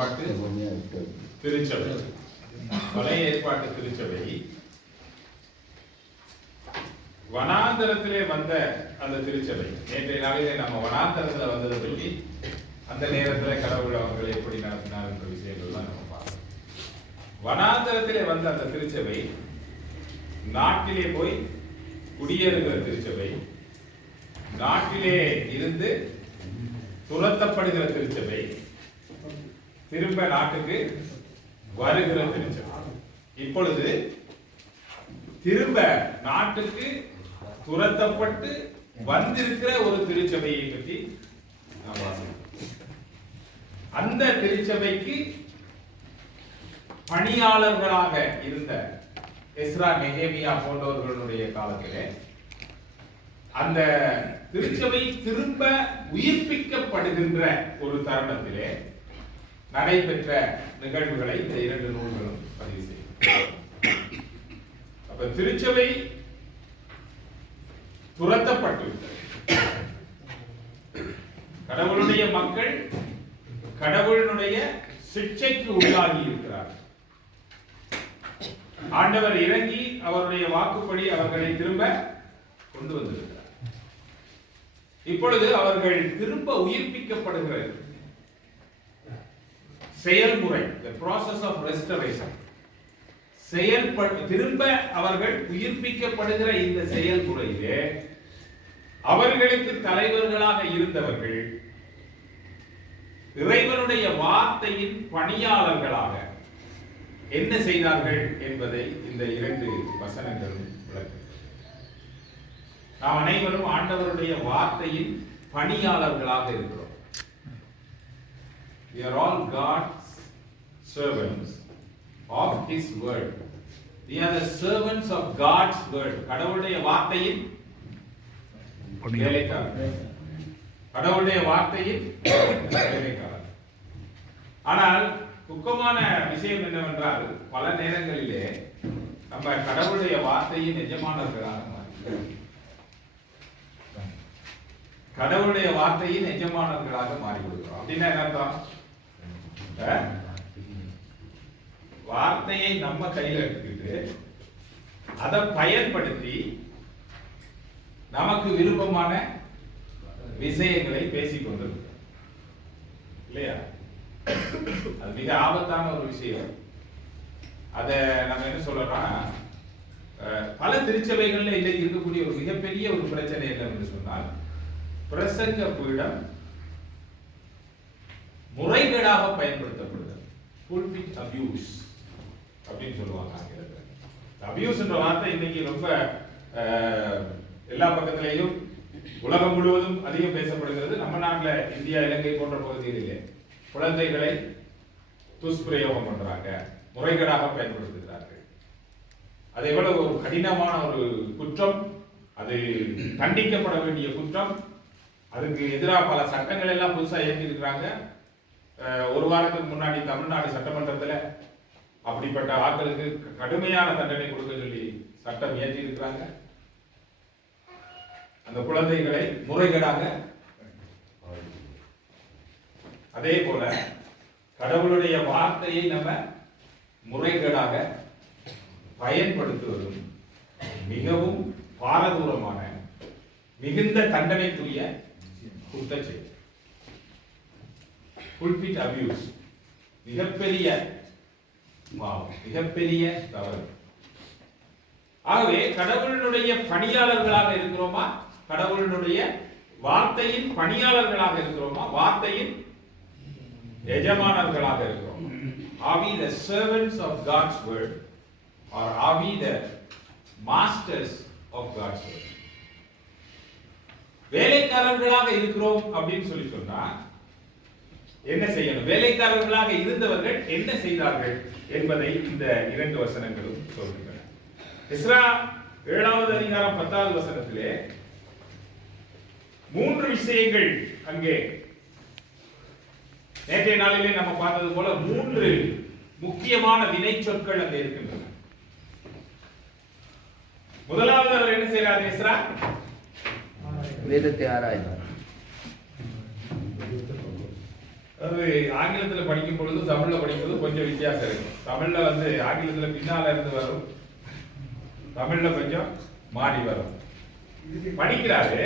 ஏற்பாட்டு திருச்சபை. பழைய ஏற்பாட்டு திருச்சபை வனாந்தரத்திலே வந்த அந்த திருச்சபை. நேற்றைய நாளிலே நம்ம வனாந்தரத்தில் வந்ததை பற்றி, அந்த நேரத்தில் கடவுள் அவர்களை எப்படி நடத்தினார் என்ற விஷயங்கள்லாம் நம்ம பார்க்கணும். வனாந்தரத்திலே வந்த அந்த திருச்சபை நாட்டிலே போய் குடியேறுகிற திருச்சபை, நாட்டிலே இருந்து துரத்தப்படுகிற திருச்சபை, திரும்ப நாட்டுக்கு வருகிற திருச்சபை. இப்பொழுது திரும்ப நாட்டுக்கு துரத்தப்பட்டு வந்திருக்கிற ஒரு திருச்சபையை பற்றி நாம் வாசிக்கிறோம். அந்த திருச்சபைக்கு பணியாளர்களாக இருந்த எஸ்ரா, நெகேமியா போன்றவர்களுடைய காலத்திலே அந்த திருச்சபை திரும்ப உயிர்ப்பிக்கப்படுகின்ற ஒரு தருணத்திலே நடைபெற்ற நிகழ்வுகளை இந்த இரண்டு நூல்களும் பதிவு செய்யும். அப்ப திருச்சபை துரத்தப்பட்டு கடவுளுடைய மக்கள் கடவுளுடைய சிக்ஷைக்கு உள்ளாகி இருக்கிறார். ஆண்டவர் இறங்கி அவருடைய வாக்குப்படி அவர்களை திரும்ப கொண்டு வந்திருக்கிறார். இப்பொழுது அவர்கள் திரும்ப உயிர்ப்பிக்கப்படுகிற செயல்முறை, the process of restoration, திரும்ப அவர்கள் உயிர்ப்பிக்கப்படுகிற இந்த செயல்முறையிலே அவர்களுக்கு தலைவர்களாக இருந்தவர்கள் இறைவனுடைய வார்த்தையின் பணியாளர்களாக என்ன செய்தார்கள் என்பதை இந்த இரண்டு வசனங்களும் விளக்குகிறது. நாம் அனைவரும் ஆண்டவருடைய வார்த்தையின் பணியாளர்களாக இருக்கிறோம். We are all God's servants of His word. We are the servants of God's word. கடவுளுடைய வார்த்தையின் வேலைக்காரர்கள். கடவுளுடைய வார்த்தையின் வேலைக்காரர்கள். ஆனால் துக்கமான விஷயம் என்னவென்றால், பல நேரங்களிலே நம்ம கடவுளுடைய வார்த்தையின் எஜமானர்களாக மாறுகிறோம். கடவுளுடைய வார்த்தையின் எஜமானர்களாக மாறிவிடுகிறோம். அப்படின்னா என்ன அர்த்தம்? வார்த்தையை நம்ம கையில் எடுத்துக்கிட்டு அதை பயன்படுத்தி நமக்கு விருப்பமான விஷயங்களை பேசிக் கொண்டிருக்கிறோம் இல்லையா? அது மிக ஆபத்தான ஒரு விஷயம். அதை நம்ம என்ன சொல்றோம்னா, பல திருச்சபைகள்ல இன்றைக்கு இருக்கக்கூடிய ஒரு மிகப்பெரிய ஒரு பிரச்சனை என்னவென்று சொன்னால், பிரசங்க பீடம் முறைகேடாக பயன்படுத்தப்படுது. புல்பிட் அபியூஸ் அப்படின்னு சொல்லுவாங்க ஆங்கிலத்தில். அபியூஸ் என்ற வார்த்தை இன்னைக்கு ரொம்ப எல்லா பக்கத்திலேயும் உலகம் முழுவதும் அதிகம் பேசப்படுகிறது. நம்ம நாட்டில் இந்தியா, இலங்கை போன்ற பகுதிகளிலே குழந்தைகளை துஷ்பிரயோகம் பண்றாங்க, முறைகேடாக பயன்படுத்துகிறார்கள். அது எவ்வளவு ஒரு கடினமான ஒரு குற்றம், அது தண்டிக்கப்பட வேண்டிய குற்றம். அதுக்கு எதிராக பல சட்டங்கள் எல்லாம் புதுசாக இயக்கி இருக்கிறாங்க. ஒரு வாரத்துக்கு முன்னாடி தமிழ்நாடு சட்டமன்றத்தில் அப்படிப்பட்ட ஆட்களுக்கு கடுமையான தண்டனை கொடுக்க சொல்லி சட்டம் இயற்றி இருக்கிறாங்க. அந்த குழந்தைகளை முறைகேடாக. அதே போல கடவுளுடைய வார்த்தையை நம்ம முறைகேடாக பயன்படுத்துவதும் மிகவும் பாரதூரமான, மிகுந்த தண்டனைக்குரிய குற்றச்செயல். புல்பிட் அபியூஸ் மிகப்பெரிய தவறு. ஆகவே கடவுளுடைய பணியாளர்களாக இருக்கிறோமா? கடவுளுடைய வார்த்தையின் பணியாளர்களாக இருக்கிறோமா? வார்த்தையின் எஜமானர்களாக இருக்கிறோம்? Are we the servants of God's word or are we the masters of God's word? வேலைக்காரர்களாக இருக்கிறோம் அப்படின்னு சொல்லி சொன்னா என்ன செய்யணும்? வேலைக்காரர்களாக இருந்தவர்கள் என்ன செய்தார்கள் என்பதை இந்த இரண்டு வசனங்களும் சொல்கின்றன. எஸ்ரா 7வது அதிகாரம் 10வது வசனத்திலே 3 விஷயங்கள் அங்கே நேற்றைய நாளிலே நம்ம பார்த்தது போல 3 முக்கியமான வினை சொற்கள் அங்கே இருக்கின்றன. முதலாவது அவர் என்ன செய்யறார்? எஸ்ரா வேதத்தை ஆராய்ந்தார். அது ஆங்கிலத்தில் படிக்கும் பொழுது தமிழ்ல படிக்கும்போது கொஞ்சம் வித்தியாசம் இருக்கும். தமிழ்ல வந்து ஆங்கிலத்தில் பின்னால இருந்து வரும், தமிழ்ல கொஞ்சம் மாறி வரும். படிக்கிறாரு